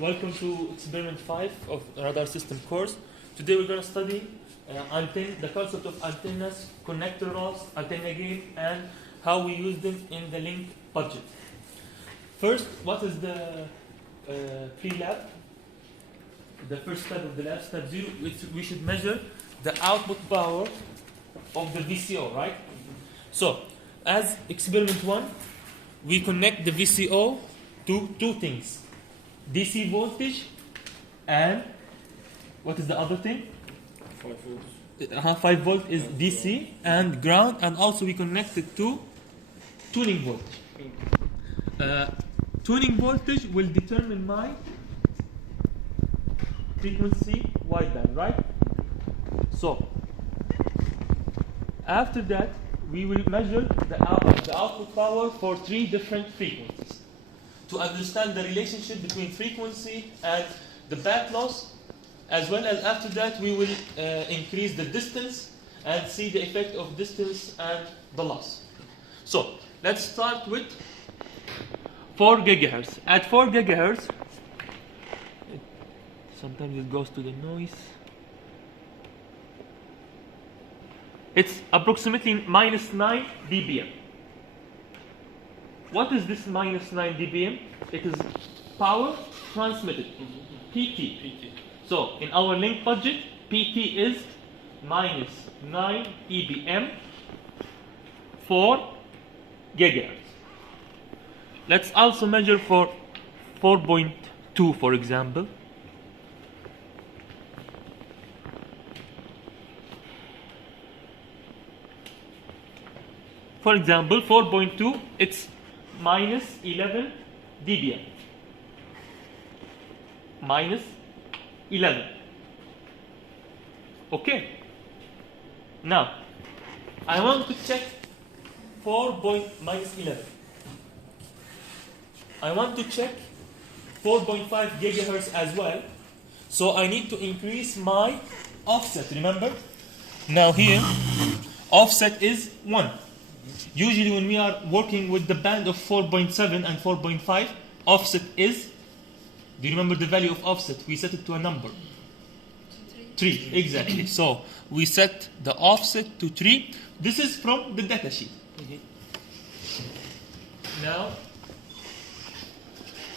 Welcome to experiment 5 of radar system course. Today we're going to study the concept of antennas, connector rods, antenna gain, and how we use them in the link budget. First, what is the pre-lab? The first step of the lab, step 0, we should measure the output power of the VCO, right? So, as experiment 1, we connect the VCO to two things. DC voltage and what is the other thing? 5 volts. 5 volt is DC and ground, and also we connect it to tuning voltage. Tuning voltage will determine my frequency wideband, right? So after that we will measure the output power for 3 different frequencies to understand the relationship between frequency and the back loss, as well as after that we will increase the distance and see the effect of distance and the loss. So let's start with 4 gigahertz. At 4 gigahertz, sometimes it goes to the noise. It's approximately minus 9 dBm. What is this minus 9 dBm? It is power transmitted, PT. So in our link budget, PT is minus 9 dBm for gigahertz. Let's also measure for 4.2, for example. For example, 4.2, it's minus 11 dBm. Minus 11. Okay. Now, I want to check minus 11. I want to check 4.5 gigahertz as well. So I need to increase my offset. Remember? Now here, offset is 1. Usually when we are working with the band of 4.7 and 4.5, offset is, do you remember the value of offset? We set it to a number. 3, exactly. So we set the offset to 3. This is from the data sheet. Now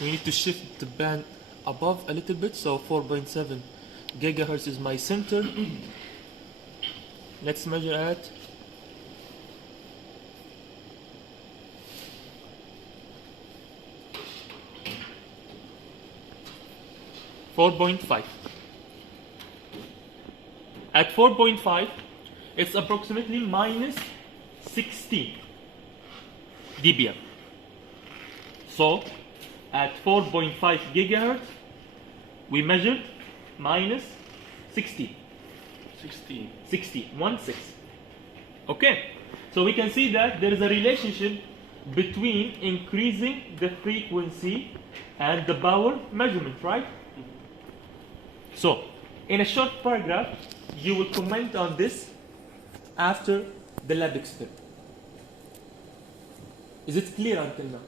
we need to shift the band above a little bit. So 4.7 gigahertz is my center. Let's measure at 4.5. At 4.5, it's approximately minus 16 dBm. So, at 4.5 gigahertz, we measured minus 16. 1 6. Okay. So we can see that there is a relationship between increasing the frequency and the power measurement, right? So, in a short paragraph, you will comment on this after the lab experiment. Is it clear until now?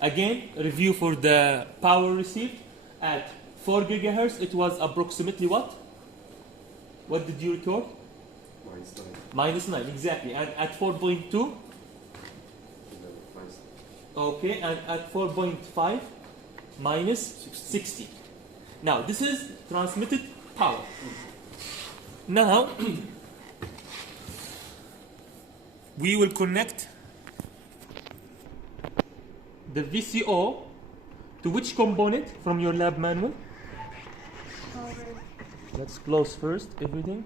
Again, review for the power received. At 4 gigahertz, it was approximately what? What did you record? Minus 9. Minus 9, exactly. And at 4.2? Okay, and at 4.5, minus 60. Now, this is transmitted power. Now, we will connect the VCO to which component from your lab manual? Let's close first everything.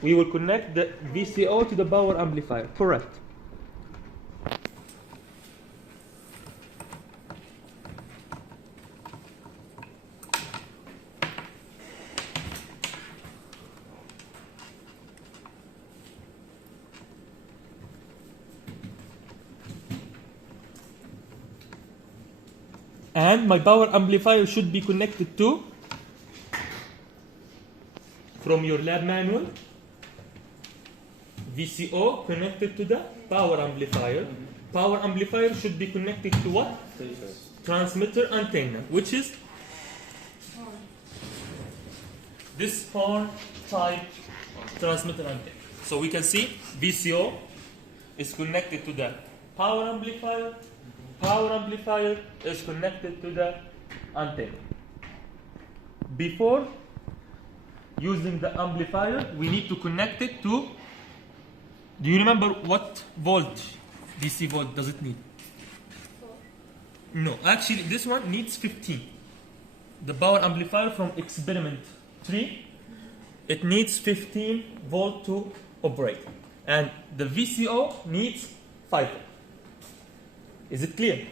We will connect the VCO to the power amplifier. Correct. And my power amplifier should be connected to, from your lab manual, VCO connected to the power amplifier. power amplifier should be connected to what? Transmitter antenna, which is this horn type transmitter antenna. So we can see VCO is connected to the power amplifier. Power amplifier is connected to the antenna. Before using the amplifier, we need to connect it to. Do you remember what volt, DC volt, does it need? 4. No, actually, this one needs 15. The power amplifier from experiment 3, it needs 15 volt to operate, and the VCO needs 5. Is it clear?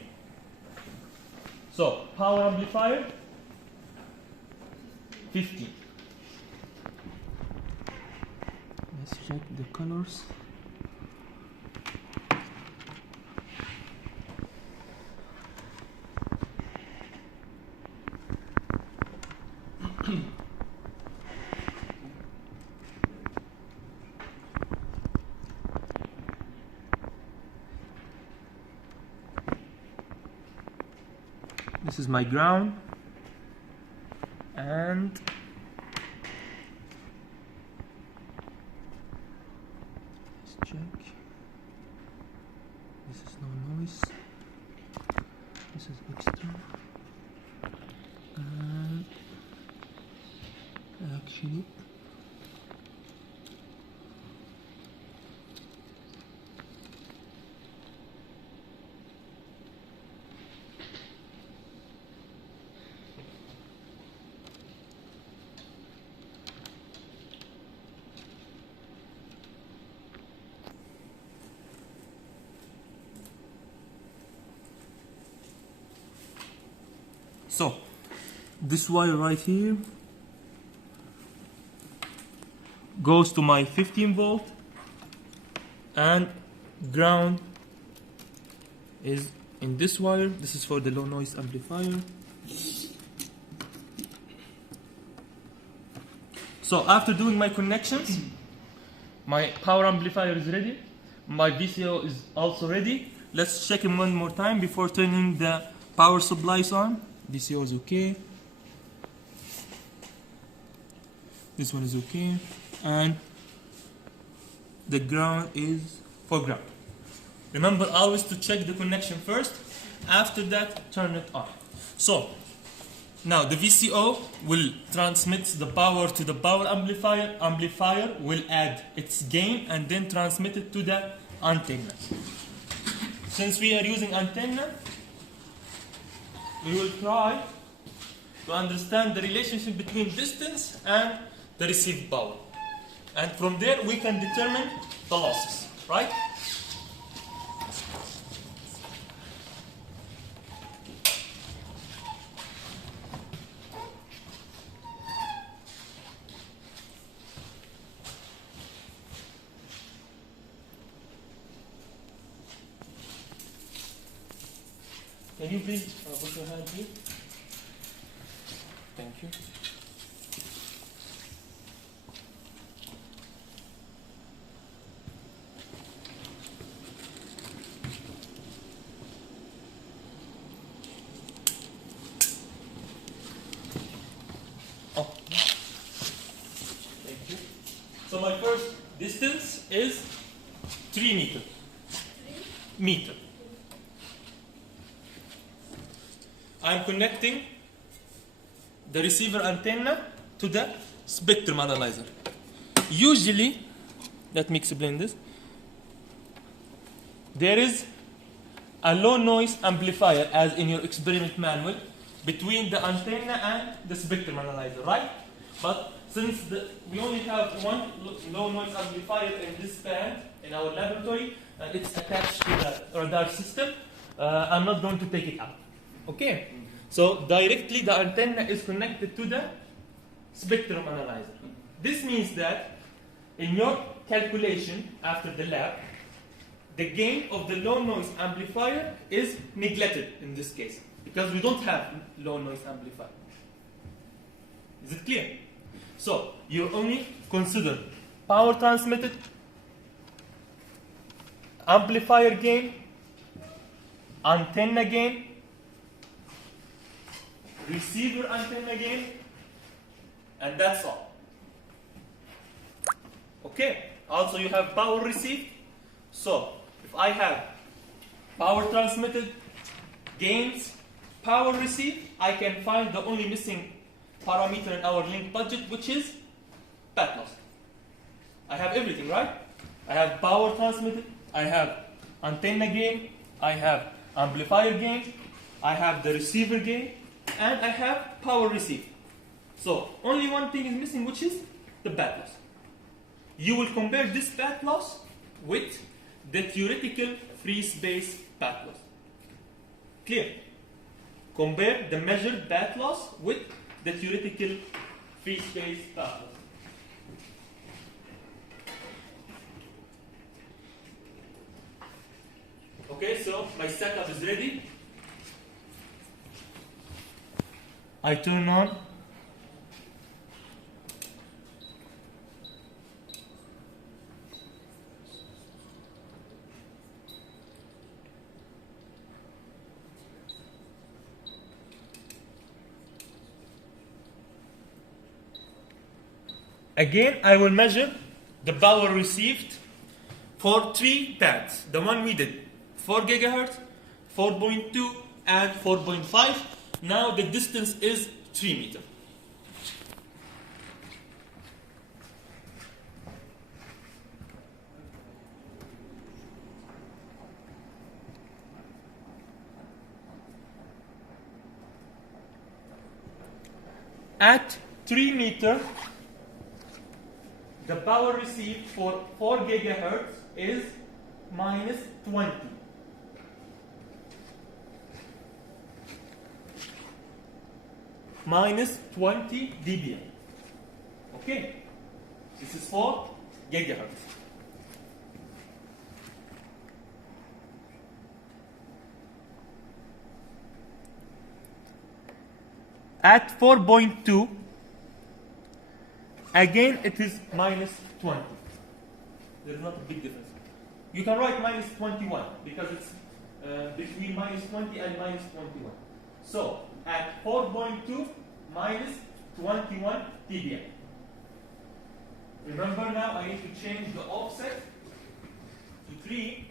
So power amplifier 15. Let's check the colors. This is my ground, and let's check. This is no noise. This is extra. And actually, so this wire right here goes to my 15 volt, and ground is in this wire. This is for the low noise amplifier. So after doing my connections, my power amplifier is ready, my VCO is also ready. Let's check him one more time before turning the power supplies on. VCO is okay. This one is okay. And the ground is for ground. Remember always to check the connection first. After that, turn it on. So now the VCO will transmit the power to the power amplifier. Amplifier will add its gain and then transmit it to the antenna. Since we are using antenna, we will try to understand the relationship between distance and the received power. And from there we can determine the losses, right? Can you please put your hand here? Thank you. Oh. Thank you. So my first distance is 3 meters. Meter. I'm connecting the receiver antenna to the spectrum analyzer. Usually, let me explain this. There is a low noise amplifier, as in your experiment manual, between the antenna and the spectrum analyzer, right? But since we only have one low noise amplifier in this band in our laboratory, and it's attached to the radar system, I'm not going to take it out. Okay, so directly the antenna is connected to the spectrum analyzer. This means that in your calculation after the lab, the gain of the low noise amplifier is neglected in this case because we don't have low noise amplifier. Is it clear? So you only consider power transmitted, amplifier gain, antenna gain, receiver antenna gain, and that's all. Okay, also you have power received. So if I have power transmitted, gains, power received, I can find the only missing parameter in our link budget, which is path loss. I have everything, right? I have power transmitted, I have antenna gain, I have amplifier gain, I have the receiver gain, and I have power received. So only one thing is missing, which is the path loss. You will compare this path loss with the theoretical free space path loss. Clear? Compare the measured path loss with the theoretical free space path loss. Okay, so my setup is ready. I turn on. Again, I will measure the power received for 3 paths. The one we did, 4 gigahertz, 4.2, and 4.5. Now the distance is 3 meters. At 3 meters, the power received for 4 gigahertz is minus 20. Minus 20 dBm. Okay? This is 4 gigahertz. At 4.2, again it is minus 20. There is not a big difference. You can write minus 21 because it's between minus 20 and minus 21. So at 4.2 minus 21 dBm. Remember now I need to change the offset to 3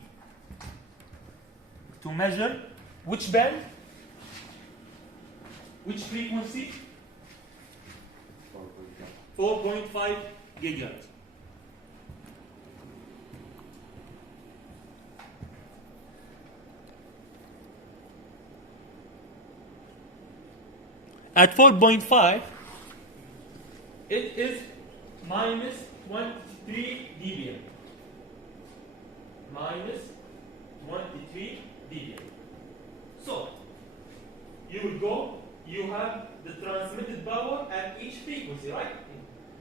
to measure which band, which frequency? 4.5 gigahertz. At 4.5, it is minus 23 dBm. Minus 23 dBm. So, you will go, you have the transmitted power at each frequency, right?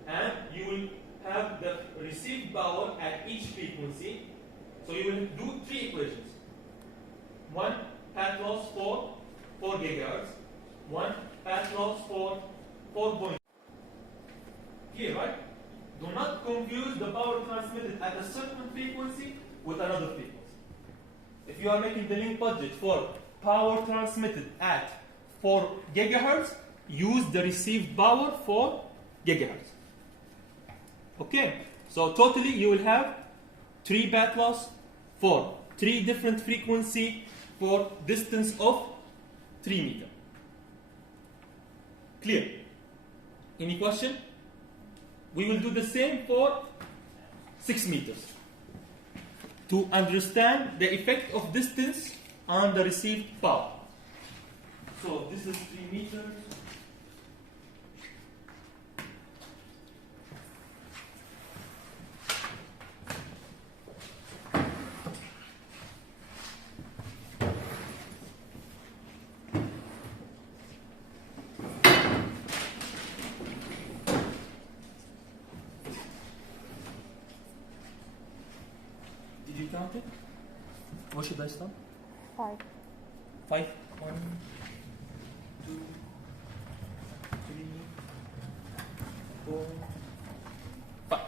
And you will have the received power at each frequency. So you will do 3 equations. One path loss for 4 gigahertz. One path loss for 4. Clear, right? Do not confuse the power transmitted at a certain frequency with another frequency. If you are making the link budget for power transmitted at 4 gigahertz, use the received power for gigahertz. Okay, so totally you will have 3 path loss for 3 different frequency for distance of 3 meters. Clear? Any question? We will do the same for 6 meters to understand the effect of distance on the received power. So this is 3 meters. Did you count it? What should I start? 5. 5. 1, 2, 3, 4, 5.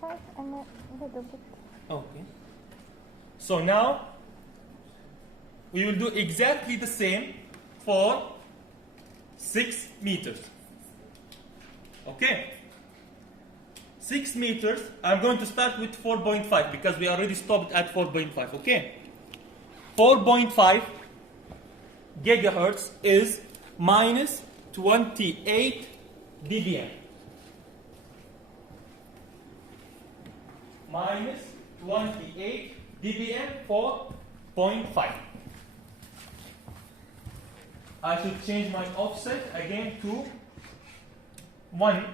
5 and a little bit. Okay. So now we will do exactly the same for 6 meters. Okay? 6 meters, I'm going to start with 4.5 because we already stopped at 4.5. Okay? 4.5 gigahertz is minus 28 dBm. Minus 28 dBm for 0.5. I should change my offset again to 1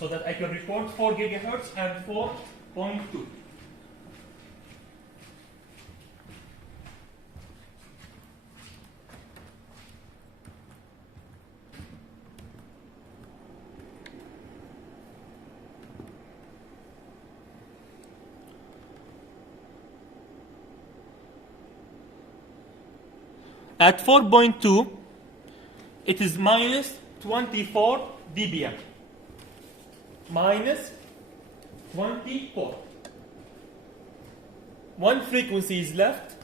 so that I can record 4 gigahertz and 4.2. At 4.2, it is minus 24 dBm. Minus 24. One frequency is left.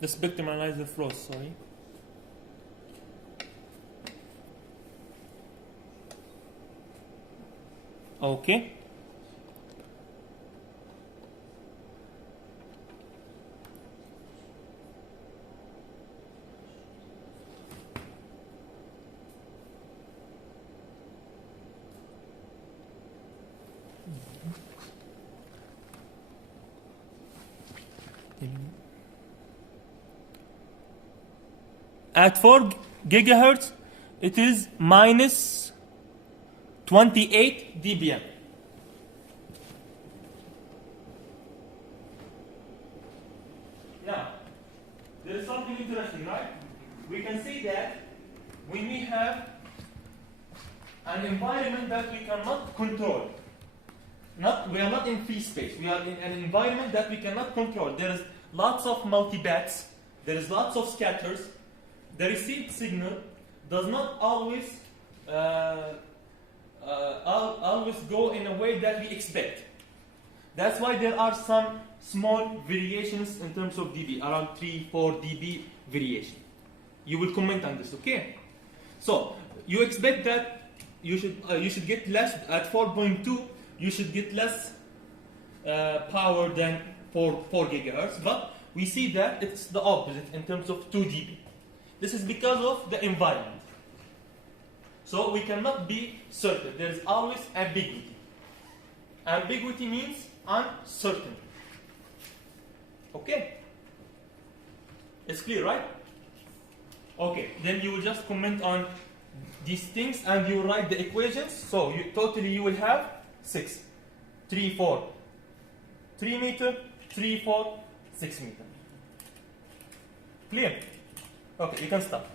The spectrum analyzer froze, sorry. Okay. At 4 gigahertz, it is minus 28 dBm. Now, there is something interesting, right? We can see that when we have an environment that we cannot control, we are not in free space, we are in an environment that we cannot control. There is lots of multibands, there is lots of scatters. The received signal does not always go in a way that we expect. That's why there are some small variations in terms of dB, around 3-4 dB variation. You will comment on this, okay? So you expect that you should get less at 4.2. You should get less power than 4 gigahertz, but we see that it's the opposite in terms of 2 dB. This is because of the environment. So we cannot be certain. There is always ambiguity. Ambiguity means uncertain. Okay? It's clear, right? Okay, then you will just comment on these things and you write the equations. So you will have 6, 3, 4, 3 meter, 3, 4, 6 meter. Clear? Okay, you can stop.